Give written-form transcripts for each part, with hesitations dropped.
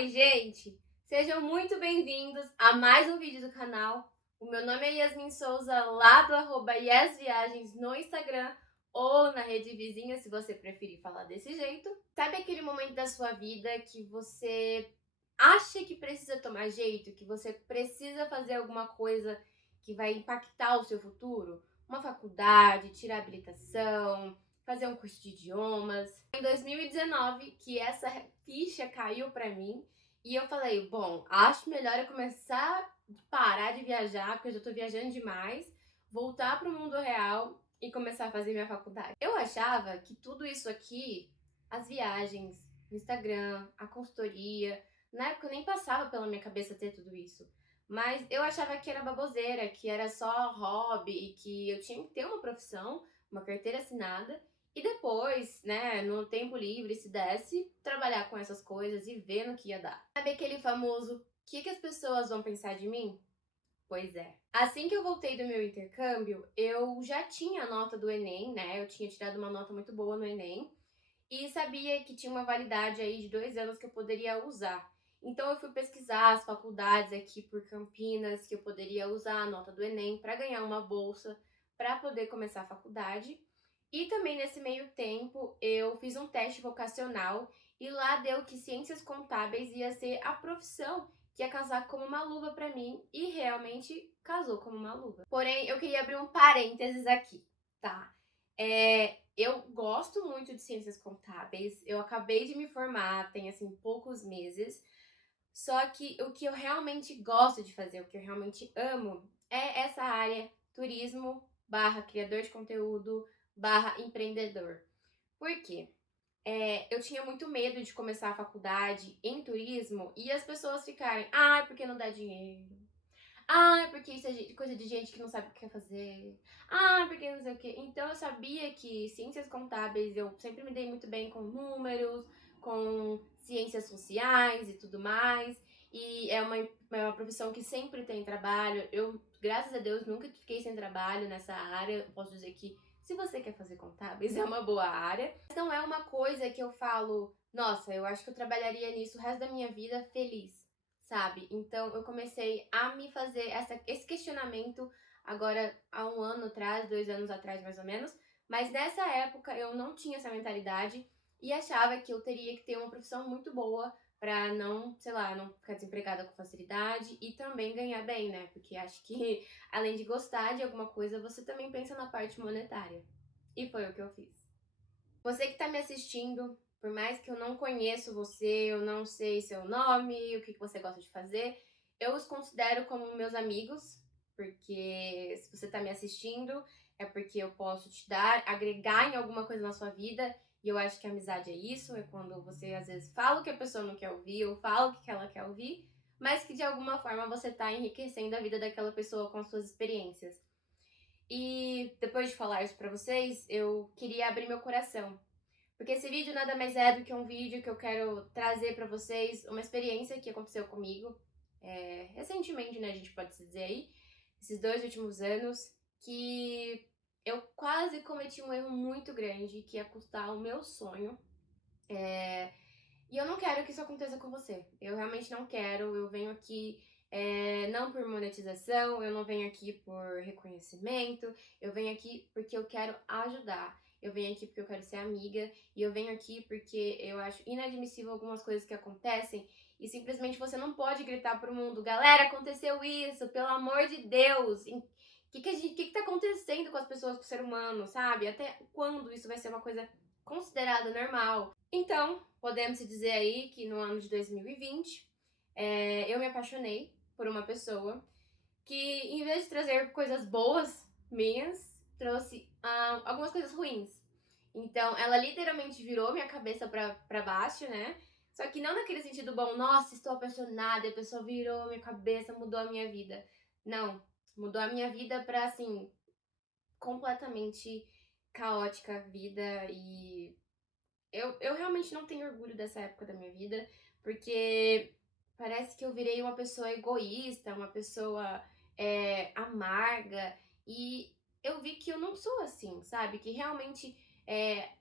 Oi, gente! Sejam muito bem-vindos a mais um vídeo do canal. O meu nome é Yasmin Souza, lá do @yasviagens no Instagram ou na rede vizinha, se você preferir falar desse jeito. Sabe aquele momento da sua vida que você acha que precisa tomar jeito, que você precisa fazer alguma coisa que vai impactar o seu futuro? Uma faculdade, tirar habilitação, fazer um curso de idiomas. Em 2019 que essa ficha caiu pra mim e eu falei, bom, acho melhor eu começar a parar de viajar, porque eu já tô viajando demais, voltar pro mundo real e começar a fazer minha faculdade. Eu achava que tudo isso aqui, as viagens, o Instagram, a consultoria, na época eu nem passava pela minha cabeça ter tudo isso. Mas eu achava que era baboseira, que era só hobby e que eu tinha que ter uma profissão, uma carteira assinada e depois, né, no tempo livre, se desse, trabalhar com essas coisas e ver no que ia dar. Sabe aquele famoso, o que as pessoas vão pensar de mim? Pois é. Assim que eu voltei do meu intercâmbio, eu já tinha a nota do Enem, né, eu tinha tirado uma nota muito boa no Enem, e sabia que tinha uma validade aí de 2 anos que eu poderia usar. Então eu fui pesquisar as faculdades aqui por Campinas, que eu poderia usar a nota do Enem para ganhar uma bolsa para poder começar a faculdade. E também nesse meio tempo eu fiz um teste vocacional e lá deu que ciências contábeis ia ser a profissão que ia casar como uma luva para mim e realmente casou como uma luva. Porém, eu queria abrir um parênteses aqui, tá? Eu gosto muito de ciências contábeis, eu acabei de me formar, tem assim poucos meses, só que o que eu realmente gosto de fazer, o que eu realmente amo, é essa área turismo barra criador de conteúdo barra empreendedor. Por quê? Eu tinha muito medo de começar a faculdade em turismo e as pessoas ficarem, porque não dá dinheiro. Porque isso é coisa de gente que não sabe o que quer fazer. Porque não sei o quê. Então eu sabia que ciências contábeis, eu sempre me dei muito bem com números, com ciências sociais e tudo mais. E é uma profissão que sempre tem trabalho. Eu, graças a Deus, nunca fiquei sem trabalho nessa área. Eu posso dizer que se você quer fazer contábeis, é uma boa área. Mas não é uma coisa que eu falo, nossa, eu acho que eu trabalharia nisso o resto da minha vida feliz, sabe? Então eu comecei a me fazer esse questionamento agora há 1 ano atrás, 2 anos atrás mais ou menos, mas nessa época eu não tinha essa mentalidade e achava que eu teria que ter uma profissão muito boa pra não, sei lá, não ficar desempregada com facilidade e também ganhar bem, né? Porque acho que além de gostar de alguma coisa, você também pensa na parte monetária. E foi o que eu fiz. Você que tá me assistindo, por mais que eu não conheço você, eu não sei seu nome, o que você gosta de fazer, eu os considero como meus amigos, porque se você tá me assistindo, é porque eu posso te dar, agregar em alguma coisa na sua vida, e eu acho que a amizade é isso, é quando você às vezes fala o que a pessoa não quer ouvir, ou fala o que ela quer ouvir, mas que de alguma forma você tá enriquecendo a vida daquela pessoa com as suas experiências. E depois de falar isso pra vocês, eu queria abrir meu coração. Porque esse vídeo nada mais é do que um vídeo que eu quero trazer pra vocês, uma experiência que aconteceu comigo recentemente, né, a gente pode se dizer aí, esses 2 últimos anos, que eu quase cometi um erro muito grande, que ia custar o meu sonho. E eu não quero que isso aconteça com você. Eu realmente não quero. Eu venho aqui não por monetização, eu não venho aqui por reconhecimento, eu venho aqui porque eu quero ajudar. Eu venho aqui porque eu quero ser amiga e eu venho aqui porque eu acho inadmissível algumas coisas que acontecem e simplesmente você não pode gritar pro mundo, galera, aconteceu isso, pelo amor de Deus. O que tá acontecendo com as pessoas, com o ser humano, sabe? Até quando isso vai ser uma coisa considerada normal? Então, podemos dizer aí que no ano de 2020, eu me apaixonei por uma pessoa que, em vez de trazer coisas boas minhas, trouxe algumas coisas ruins. Então, ela literalmente virou minha cabeça pra baixo, né? Só que não naquele sentido bom, nossa, estou apaixonada, e a pessoa virou minha cabeça, mudou a minha vida. Não, mudou a minha vida pra, assim, completamente caótica a vida e eu realmente não tenho orgulho dessa época da minha vida, porque parece que eu virei uma pessoa egoísta, uma pessoa amarga, e eu vi que eu não sou assim, sabe? Que realmente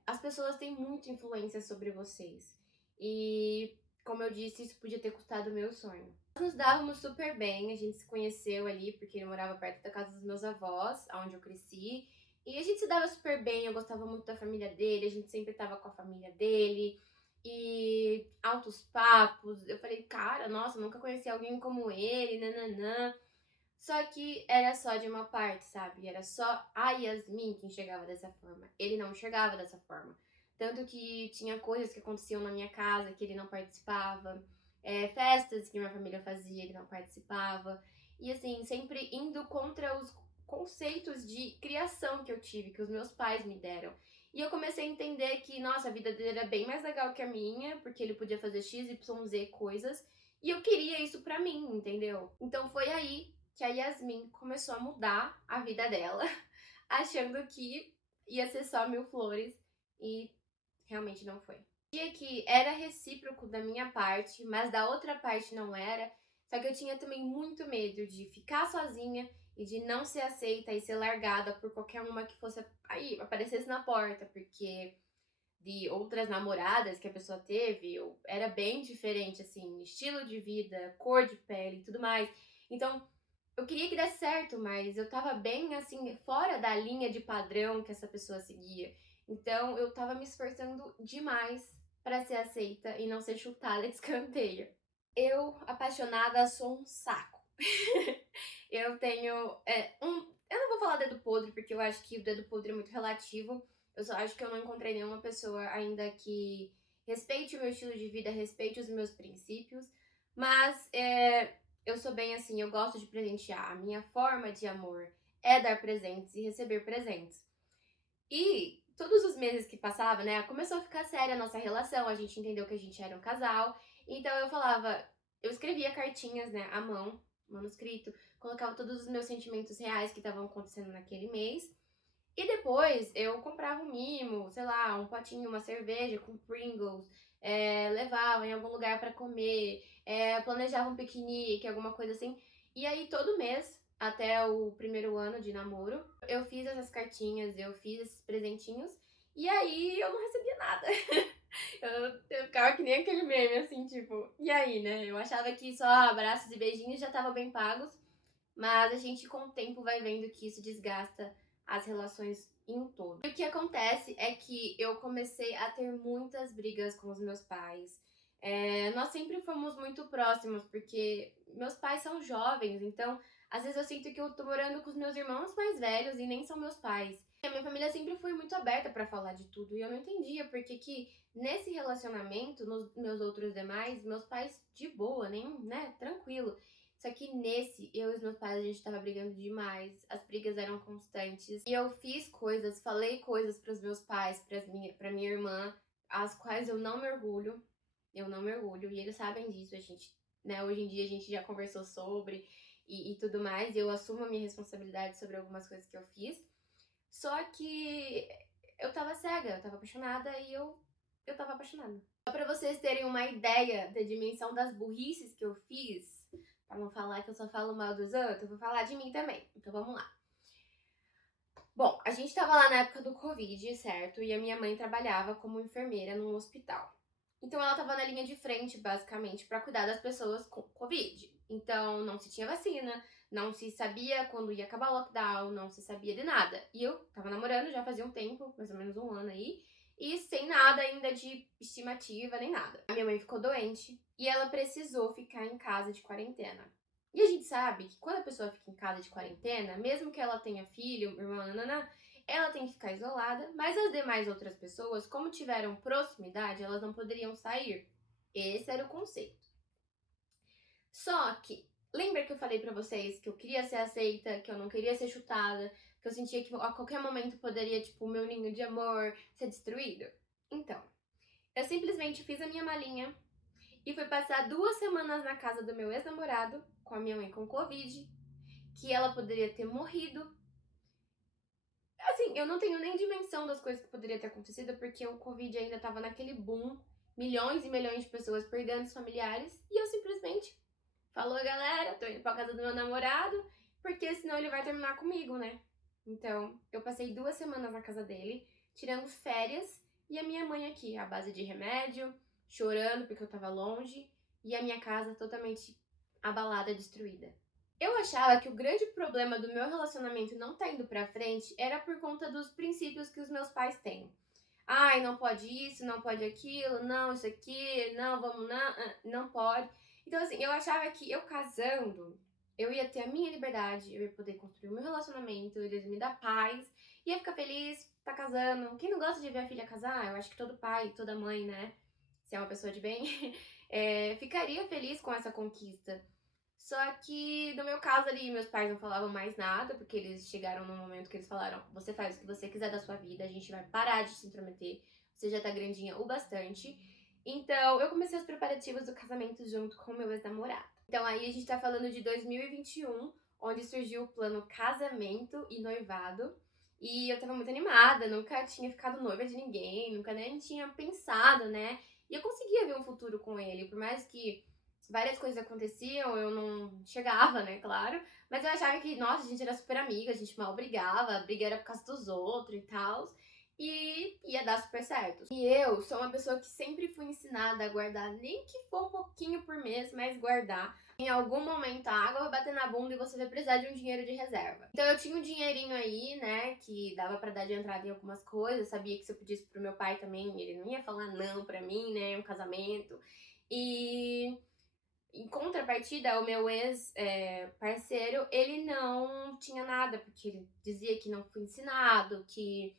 as pessoas têm muita influência sobre vocês. E como eu disse, isso podia ter custado o meu sonho. Nós nos dávamos super bem, a gente se conheceu ali porque ele morava perto da casa dos meus avós, onde eu cresci. E a gente se dava super bem, eu gostava muito da família dele, a gente sempre tava com a família dele. E altos papos, eu falei, cara, nossa, eu nunca conheci alguém como ele, nananã. Só que era só de uma parte, sabe? Era só a Yasmin que enxergava dessa forma. Ele não enxergava dessa forma. Tanto que tinha coisas que aconteciam na minha casa que ele não participava, festas que minha família fazia, ele não participava. E assim, sempre indo contra os conceitos de criação que eu tive, que os meus pais me deram. E eu comecei a entender que, nossa, a vida dele era bem mais legal que a minha, porque ele podia fazer X, Y, Z coisas. E eu queria isso pra mim, entendeu? Então foi aí que a Yasmin começou a mudar a vida dela, achando que ia ser só mil flores e realmente não foi. Dia que era recíproco da minha parte, mas da outra parte não era, só que eu tinha também muito medo de ficar sozinha e de não ser aceita e ser largada por qualquer uma que fosse aí aparecesse na porta, porque de outras namoradas que a pessoa teve, eu era bem diferente assim, estilo de vida, cor de pele e tudo mais. Então, eu queria que desse certo, mas eu tava bem assim, fora da linha de padrão que essa pessoa seguia. Então eu tava me esforçando demais pra ser aceita e não ser chutada de escanteio. Eu, apaixonada, sou um saco. Eu tenho Eu não vou falar dedo podre, porque eu acho que o dedo podre é muito relativo. Eu só acho que eu não encontrei nenhuma pessoa ainda que respeite o meu estilo de vida, respeite os meus princípios. Mas eu sou bem assim, eu gosto de presentear. A minha forma de amor é dar presentes e receber presentes. E todos os meses que passava, né, começou a ficar séria a nossa relação, a gente entendeu que a gente era um casal. Então eu falava, eu escrevia cartinhas, né, à mão, manuscrito, colocava todos os meus sentimentos reais que estavam acontecendo naquele mês. E depois eu comprava um mimo, sei lá, um potinho, uma cerveja com Pringles, levava em algum lugar pra comer, planejava um piquenique, alguma coisa assim. E aí todo mês, até o primeiro ano de namoro, eu fiz essas cartinhas, eu fiz esses presentinhos, e aí eu não recebia nada. Eu ficava que nem aquele meme, assim, tipo, e aí, né? Eu achava que só abraços e beijinhos já estavam bem pagos, mas a gente com o tempo vai vendo que isso desgasta as relações em um todo. E o que acontece é que eu comecei a ter muitas brigas com os meus pais. Nós sempre fomos muito próximos, porque meus pais são jovens, então às vezes eu sinto que eu tô morando com os meus irmãos mais velhos e nem são meus pais. A minha família sempre foi muito aberta pra falar de tudo e eu não entendia porque que nesse relacionamento, nos meus outros demais, meus pais de boa, nem, né, tranquilo. Só que nesse, eu e os meus pais, a gente tava brigando demais, as brigas eram constantes. E eu fiz coisas, falei coisas pros meus pais, pra minha irmã, as quais eu não me orgulho, e eles sabem disso, a gente, né, hoje em dia a gente já conversou sobre e tudo mais, e eu assumo a minha responsabilidade sobre algumas coisas que eu fiz. Só que eu tava cega, eu tava apaixonada e eu tava apaixonada. Só pra vocês terem uma ideia da dimensão das burrices que eu fiz, pra não falar que eu só falo mal dos outros, eu vou falar de mim também. Então vamos lá. Bom, a gente tava lá na época do Covid, certo? E a minha mãe trabalhava como enfermeira num hospital. Então ela tava na linha de frente, basicamente, pra cuidar das pessoas com Covid. Então não se tinha vacina, não se sabia quando ia acabar o lockdown, não se sabia de nada. E eu tava namorando já fazia um tempo, mais ou menos um ano aí, e sem nada ainda de estimativa nem nada. A minha mãe ficou doente e ela precisou ficar em casa de quarentena. E a gente sabe que quando a pessoa fica em casa de quarentena, mesmo que ela tenha filho, irmã, nanana, ela tem que ficar isolada, mas as demais outras pessoas, como tiveram proximidade, elas não poderiam sair. Esse era o conceito. Só que, lembra que eu falei pra vocês que eu queria ser aceita, que eu não queria ser chutada, que eu sentia que a qualquer momento poderia, tipo, o meu ninho de amor ser destruído? Então, eu simplesmente fiz a minha malinha e fui passar 2 semanas na casa do meu ex-namorado, com a minha mãe com Covid, que ela poderia ter morrido. Assim, eu não tenho nem dimensão das coisas que poderia ter acontecido, porque o Covid ainda tava naquele boom, milhões e milhões de pessoas perdendo os familiares, e eu simplesmente falou, galera, tô indo pra casa do meu namorado, porque senão ele vai terminar comigo, né? Então, eu passei 2 semanas na casa dele, tirando férias, e a minha mãe aqui, à base de remédio, chorando porque eu tava longe e a minha casa totalmente abalada, destruída. Eu achava que o grande problema do meu relacionamento não tá indo pra frente era por conta dos princípios que os meus pais têm. Ai, não pode isso, não pode aquilo, não, isso aqui, não, vamos, não pode. Então, assim, eu achava que eu casando, eu ia ter a minha liberdade, eu ia poder construir o meu relacionamento, eles iam me dar paz, ia ficar feliz, tá casando. Quem não gosta de ver a filha casar? Eu acho que todo pai, toda mãe, né? Se é uma pessoa de bem, ficaria feliz com essa conquista. Só que no meu caso ali, meus pais não falavam mais nada, porque eles chegaram num momento que eles falaram: você faz o que você quiser da sua vida, a gente vai parar de se intrometer, você já tá grandinha o bastante. Então eu comecei os preparativos do casamento junto com o meu ex-namorado. Então aí a gente tá falando de 2021, onde surgiu o plano casamento e noivado. E eu tava muito animada, nunca tinha ficado noiva de ninguém, nunca nem tinha pensado, né? E eu conseguia ver um futuro com ele, por mais que várias coisas aconteciam, eu não chegava, né, claro. Mas eu achava que, nossa, a gente era super amiga, a gente mal brigava, a briga era por causa dos outros e tal. E ia dar super certo. E eu sou uma pessoa que sempre fui ensinada a guardar, nem que for um pouquinho por mês, mas guardar. Em algum momento a água vai bater na bunda e você vai precisar de um dinheiro de reserva. Então eu tinha um dinheirinho aí, né, que dava pra dar de entrada em algumas coisas. Sabia que se eu pedisse pro meu pai também, ele não ia falar não pra mim, né, um casamento. E em contrapartida, o meu ex-parceiro, ele não tinha nada, porque ele dizia que não foi ensinado, que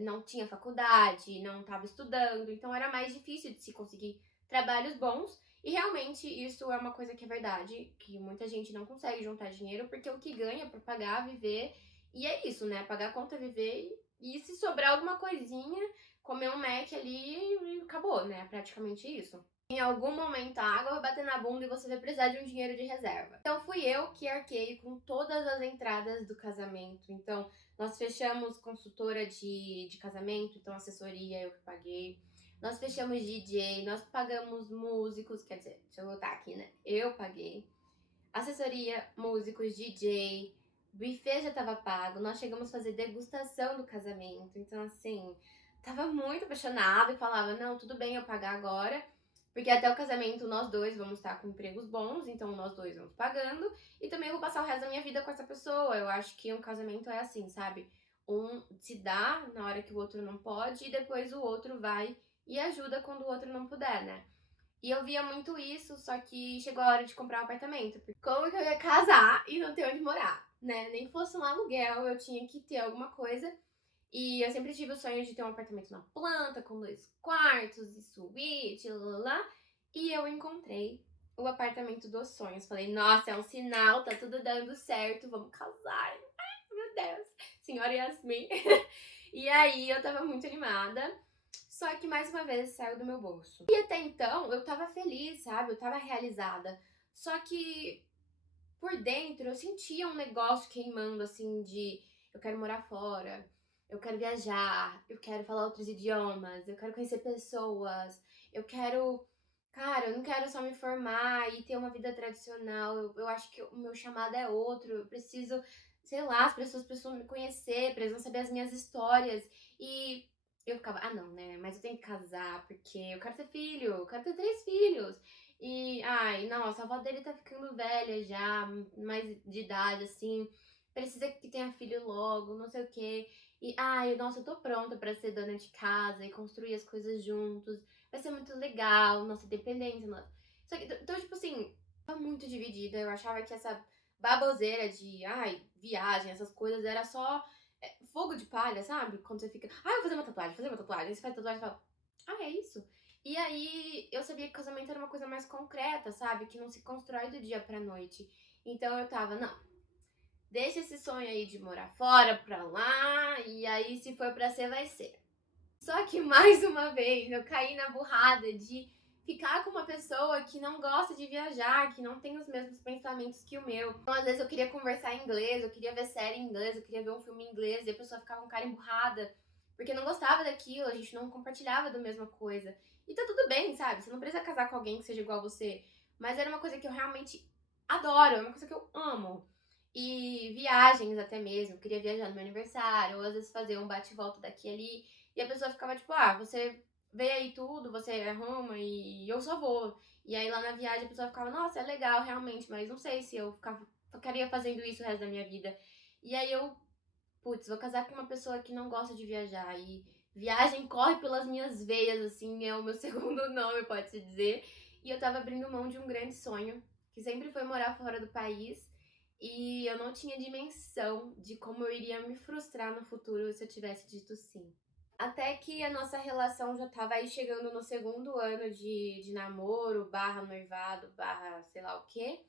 não tinha faculdade, não estava estudando, então era mais difícil de se conseguir trabalhos bons. E realmente isso é uma coisa que é verdade, que muita gente não consegue juntar dinheiro, porque o que ganha para pagar, viver, e é isso, né? Pagar a conta, viver, e se sobrar alguma coisinha, comer um Mac ali e acabou, né? Praticamente isso. Em algum momento a água vai bater na bunda e você vai precisar de um dinheiro de reserva. Então fui eu que arquei com todas as entradas do casamento. Então nós fechamos consultora de casamento, então assessoria eu que paguei. Nós fechamos DJ, nós pagamos músicos, quer dizer, deixa eu voltar aqui, né? Eu paguei. Assessoria, músicos, DJ, buffet já tava pago. Nós chegamos a fazer degustação do casamento. Então assim, tava muito apaixonada e falava: não, tudo bem eu pagar agora. Porque até o casamento nós dois vamos estar com empregos bons, então nós dois vamos pagando. E também eu vou passar o resto da minha vida com essa pessoa. Eu acho que um casamento é assim, sabe? Um se dá na hora que o outro não pode e depois o outro vai e ajuda quando o outro não puder, né? E eu via muito isso, só que chegou a hora de comprar um apartamento. Porque como que eu ia casar e não ter onde morar, né? Nem que fosse um aluguel, eu tinha que ter alguma coisa. E eu sempre tive o sonho de ter um apartamento na planta, com 2 quartos e suíte, lá. E eu encontrei o apartamento dos sonhos. Falei, nossa, é um sinal, tá tudo dando certo, vamos casar. Ai, meu Deus, senhora Yasmin. E aí eu tava muito animada. Só que mais uma vez saiu do meu bolso. E até então eu tava feliz, sabe? Eu tava realizada. Só que por dentro eu sentia um negócio queimando assim de eu quero morar fora, eu quero viajar, eu quero falar outros idiomas, eu quero conhecer pessoas, eu quero. Cara, eu não quero só me formar e ter uma vida tradicional. Eu acho que o meu chamado é outro. Eu preciso, sei lá, as pessoas precisam me conhecer, precisam saber as minhas histórias. E eu ficava, ah, não, né? Mas eu tenho que casar porque eu quero ter filho, eu quero ter 3 filhos. E, ai, nossa, a avó dele tá ficando velha já, mais de idade, assim. Precisa que tenha filho logo, não sei o quê. E, ai, nossa, eu tô pronta pra ser dona de casa e construir as coisas juntos. Vai ser muito legal, nossa independência, nossa. Só que, então, tipo assim, tava muito dividida. Eu achava que essa baboseira de, ai, viagem, essas coisas, era só fogo de palha, sabe? Quando você fica, ai, vou fazer uma tatuagem, fazer uma tatuagem. Aí você faz tatuagem e fala, ah, é isso? E aí eu sabia que casamento era uma coisa mais concreta, sabe? Que não se constrói do dia pra noite. Então eu tava, não, deixa esse sonho aí de morar fora pra lá, e aí se for pra ser, vai ser. Só que mais uma vez eu caí na burrada de ficar com uma pessoa que não gosta de viajar, que não tem os mesmos pensamentos que o meu. Então, às vezes eu queria conversar em inglês, eu queria ver série em inglês, eu queria ver um filme em inglês, e a pessoa ficava com cara emburrada, porque não gostava daquilo, a gente não compartilhava da mesma coisa. E tá tudo bem, sabe? Você não precisa casar com alguém que seja igual a você. Mas era uma coisa que eu realmente adoro, é uma coisa que eu amo. E viagens até mesmo, eu queria viajar no meu aniversário, ou às vezes fazer um bate e volta daqui e ali. E a pessoa ficava tipo, ah, você vê aí tudo, você arruma e eu só vou. E aí lá na viagem a pessoa ficava, nossa, é legal realmente, mas não sei se ficaria fazendo isso o resto da minha vida. E aí eu, putz, vou casar com uma pessoa que não gosta de viajar. E viagem corre pelas minhas veias, assim, é o meu segundo nome, pode-se dizer. E eu tava abrindo mão de um grande sonho, que sempre foi morar fora do país. E eu não tinha dimensão de como eu iria me frustrar no futuro se eu tivesse dito sim. Até que a nossa relação já tava aí chegando no segundo ano de namoro, barra noivado, barra sei lá o quê.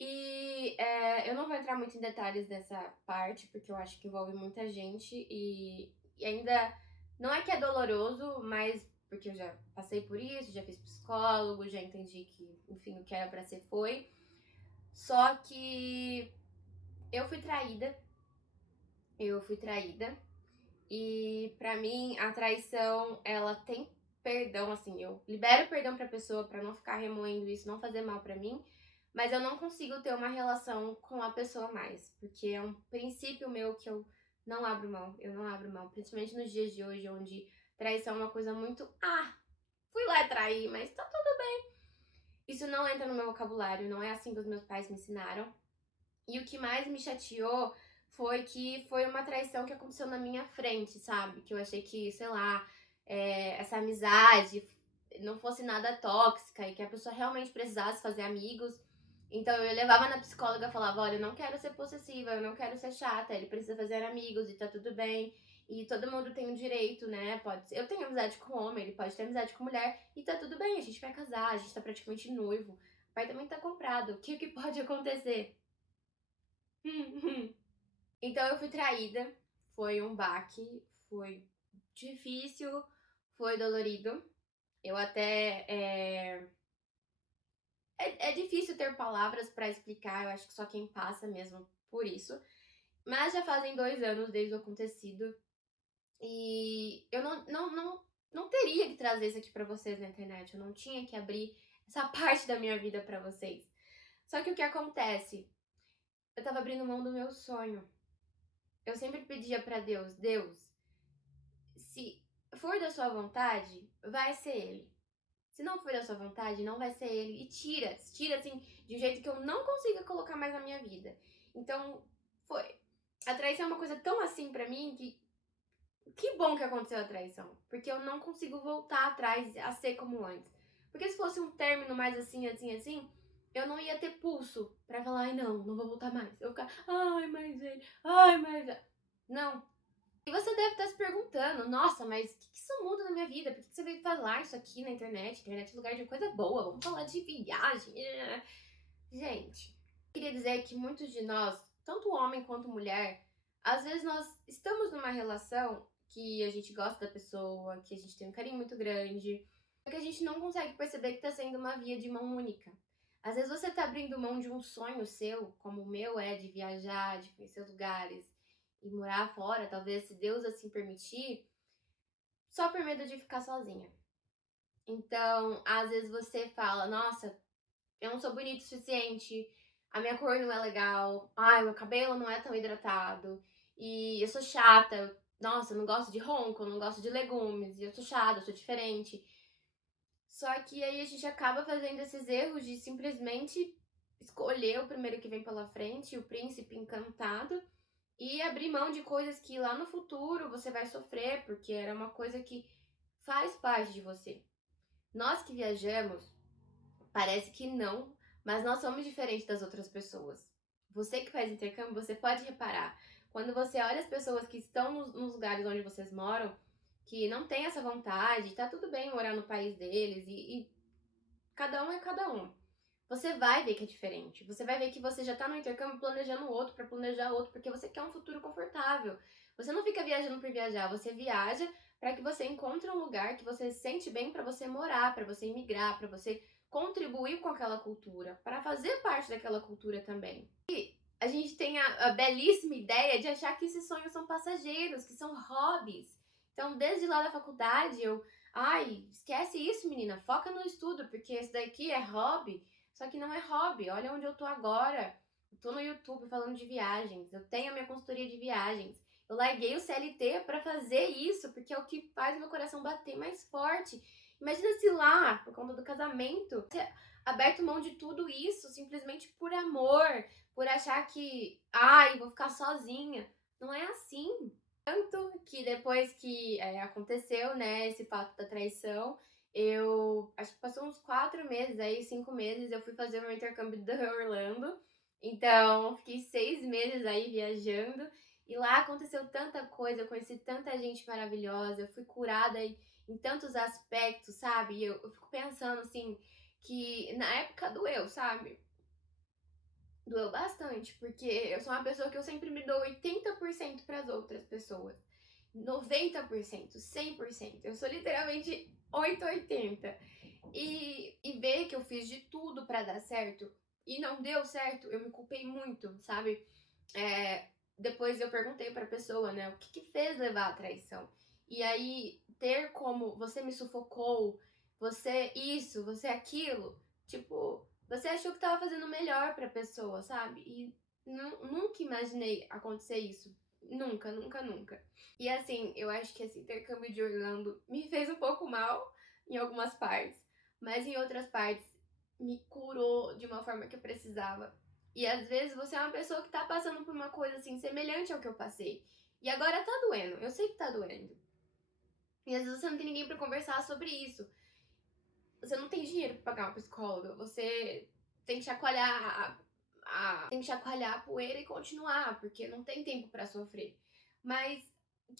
E eu não vou entrar muito em detalhes dessa parte, porque eu acho que envolve muita gente e ainda não é que é doloroso, mas porque eu já passei por isso, já fiz psicólogo, já entendi que, enfim, o que era pra ser foi. Só que eu fui traída, eu fui traída. E pra mim, a traição, ela tem perdão, assim, eu libero perdão pra pessoa pra não ficar remoendo isso, não fazer mal pra mim, mas eu não consigo ter uma relação com a pessoa mais, porque é um princípio meu que eu não abro mão, eu não abro mão, principalmente nos dias de hoje, onde traição é uma coisa muito, fui lá e trair, mas tá tudo bem. Isso não entra no meu vocabulário, não é assim que os meus pais me ensinaram. E o que mais me chateou foi que foi uma traição que aconteceu na minha frente, sabe? Que eu achei que, sei lá, essa amizade não fosse nada tóxica e que a pessoa realmente precisasse fazer amigos. Então eu levava na psicóloga e falava, olha, eu não quero ser possessiva, eu não quero ser chata, ele precisa fazer amigos e tá tudo bem. E todo mundo tem o direito, né? Eu tenho amizade com homem, ele pode ter amizade com mulher, e tá tudo bem, a gente vai casar, a gente tá praticamente noivo, o apartamento tá comprado, o que pode acontecer? Então eu fui traída, foi um baque, foi difícil, foi dolorido. Eu até. É difícil ter palavras pra explicar, eu acho que só quem passa mesmo por isso. Mas já fazem 2 anos desde o acontecido e eu não teria que trazer isso aqui pra vocês na internet, eu não tinha que abrir essa parte da minha vida pra vocês. Só que o que acontece? Eu tava abrindo mão do meu sonho. Eu sempre pedia pra Deus, Deus, se for da sua vontade, vai ser ele. Se não for da sua vontade, não vai ser ele. E tira assim, de um jeito que eu não consiga colocar mais na minha vida. Então, foi. A traição é uma coisa tão assim pra mim que bom que aconteceu a traição. Porque eu não consigo voltar atrás a ser como antes. Porque se fosse um término mais assim, assim, assim, eu não ia ter pulso pra falar, ai não vou voltar mais. Eu ficar, ai, mas ele, ai, mas. Não, e você deve estar se perguntando, nossa, mas o que isso muda na minha vida? Por que você veio falar isso aqui na internet? Internet é lugar de coisa boa, vamos falar de viagem. Gente, queria dizer que muitos de nós, tanto homem quanto mulher, às vezes nós estamos numa relação que a gente gosta da pessoa, que a gente tem um carinho muito grande, só que a gente não consegue perceber que está sendo uma via de mão única. Às vezes você está abrindo mão de um sonho seu, como o meu é de viajar, de conhecer lugares e morar fora, talvez se Deus assim permitir, só por medo de ficar sozinha. Então, às vezes você fala, nossa, eu não sou bonito o suficiente, a minha cor não é legal, ai, meu cabelo não é tão hidratado, e eu sou chata, nossa, eu não gosto de ronco, eu não gosto de legumes, e eu sou chata, eu sou diferente. Só que aí a gente acaba fazendo esses erros de simplesmente escolher o primeiro que vem pela frente, o príncipe encantado, e abrir mão de coisas que lá no futuro você vai sofrer, porque era uma coisa que faz parte de você. Nós que viajamos, parece que não, mas nós somos diferentes das outras pessoas. Você que faz intercâmbio, você pode reparar. Quando você olha as pessoas que estão nos lugares onde vocês moram, que não tem essa vontade, tá tudo bem morar no país deles e cada um é cada um. Você vai ver que é diferente. Você vai ver que você já tá no intercâmbio planejando outro para planejar outro, porque você quer um futuro confortável. Você não fica viajando por viajar, você viaja para que você encontre um lugar que você se sente bem para você morar, para você imigrar, para você contribuir com aquela cultura, para fazer parte daquela cultura também. E a gente tem a belíssima ideia de achar que esses sonhos são passageiros, que são hobbies. Então, desde lá da faculdade, ai, esquece isso, menina, foca no estudo, porque esse daqui é hobby. Só que não é hobby. Olha onde eu tô agora. Eu tô no YouTube falando de viagens. Eu tenho a minha consultoria de viagens. Eu larguei o CLT pra fazer isso, porque é o que faz meu coração bater mais forte. Imagina se lá, por conta do casamento, ter aberto mão de tudo isso simplesmente por amor, por achar que, ai, vou ficar sozinha. Não é assim. Tanto que depois que aconteceu, né, esse fato da traição, eu acho que passou uns 4 meses, aí 5 meses, eu fui fazer o meu intercâmbio da Orlando. Então, fiquei 6 meses aí viajando. E lá aconteceu tanta coisa, eu conheci tanta gente maravilhosa, eu fui curada em tantos aspectos, sabe? E eu fico pensando, assim, que na época doeu, sabe? Doeu bastante, porque eu sou uma pessoa que eu sempre me dou 80% para as outras pessoas. 90%, 100%. Eu sou literalmente 880. E ver que eu fiz de tudo para dar certo e não deu certo, eu me culpei muito, sabe? Depois eu perguntei pra pessoa, né, o que fez levar à traição. E aí, ter como você me sufocou, você isso, você aquilo, tipo, você achou que tava fazendo o melhor pra pessoa, sabe? E nunca imaginei acontecer isso. Nunca, nunca, nunca. E assim, eu acho que esse intercâmbio de Orlando me fez um pouco mal em algumas partes, mas em outras partes me curou de uma forma que eu precisava. E às vezes você é uma pessoa que tá passando por uma coisa assim semelhante ao que eu passei. E agora tá doendo, eu sei que tá doendo. E às vezes você não tem ninguém pra conversar sobre isso. Você não tem dinheiro pra pagar uma psicóloga, você tem que chacoalhar tem que chacoalhar a poeira e continuar, porque não tem tempo pra sofrer. Mas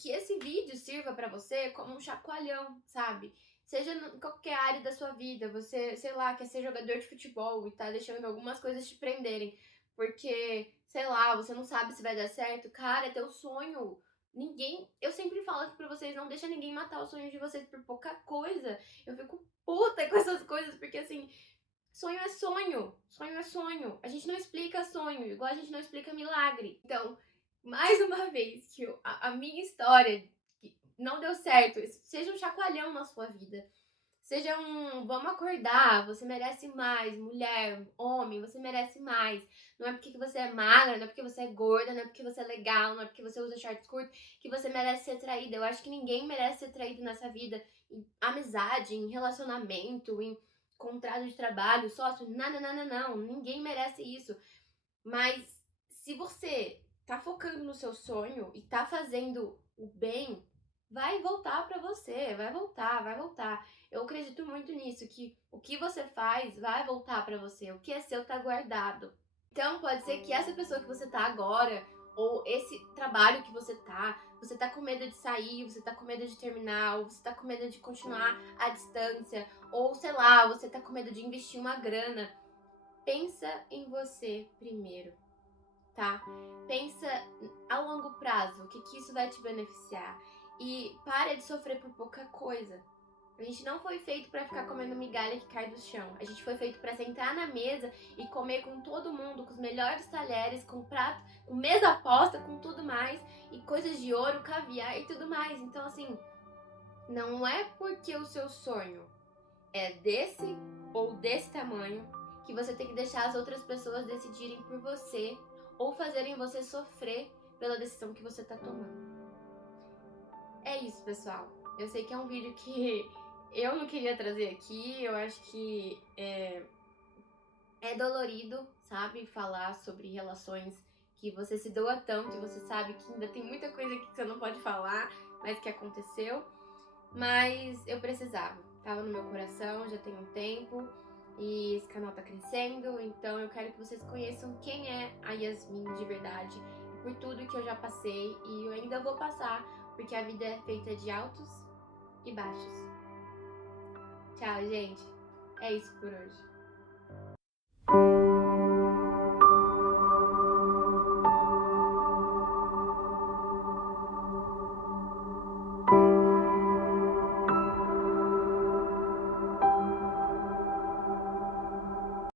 que esse vídeo sirva pra você como um chacoalhão, sabe? Seja em qualquer área da sua vida, você, sei lá, quer ser jogador de futebol e tá deixando algumas coisas te prenderem, porque, sei lá, você não sabe se vai dar certo. Cara, é teu sonho. Ninguém. Eu sempre falo aqui pra vocês, não deixa ninguém matar os sonhos de vocês por pouca coisa. Eu fico puta com essas coisas, porque assim, sonho é sonho. Sonho é sonho. A gente não explica sonho, igual a gente não explica milagre. Então, mais uma vez, que a minha história que não deu certo, seja um chacoalhão na sua vida. Seja um vamos acordar, você merece mais, mulher, homem, você merece mais. Não é porque você é magra, não é porque você é gorda, não é porque você é legal, não é porque você usa shorts curtos que você merece ser traída. Eu acho que ninguém merece ser traído nessa vida. Em amizade, em relacionamento, em contrato de trabalho, sócio, não. Ninguém merece isso. Mas se você tá focando no seu sonho e tá fazendo o bem, vai voltar pra você, vai voltar. Eu acredito muito nisso, que o que você faz vai voltar pra você, o que é seu tá guardado. Então pode ser que essa pessoa que você tá agora, ou esse trabalho que você tá com medo de sair, você tá com medo de terminar, ou você tá com medo de continuar à distância, ou sei lá, você tá com medo de investir uma grana. Pensa em você primeiro, tá? Pensa a longo prazo, o que isso vai te beneficiar. E para de sofrer por pouca coisa. A gente não foi feito para ficar comendo migalha que cai do chão. A gente foi feito para sentar na mesa e comer com todo mundo, com os melhores talheres, com prato, com mesa posta, com tudo mais, e coisas de ouro, caviar e tudo mais. Então, assim, não é porque o seu sonho é desse ou desse tamanho que você tem que deixar as outras pessoas decidirem por você ou fazerem você sofrer pela decisão que você tá tomando. É isso, pessoal. Eu sei que é um vídeo que eu não queria trazer aqui. Eu acho que é dolorido, sabe? Falar sobre relações que você se doa tanto e você sabe que ainda tem muita coisa que você não pode falar, mas que aconteceu. Mas eu precisava. Tava no meu coração, já tem um tempo. E esse canal tá crescendo, então eu quero que vocês conheçam quem é a Yasmin de verdade, por tudo que eu já passei e eu ainda vou passar, porque a vida é feita de altos e baixos. Tchau, gente. É isso por hoje.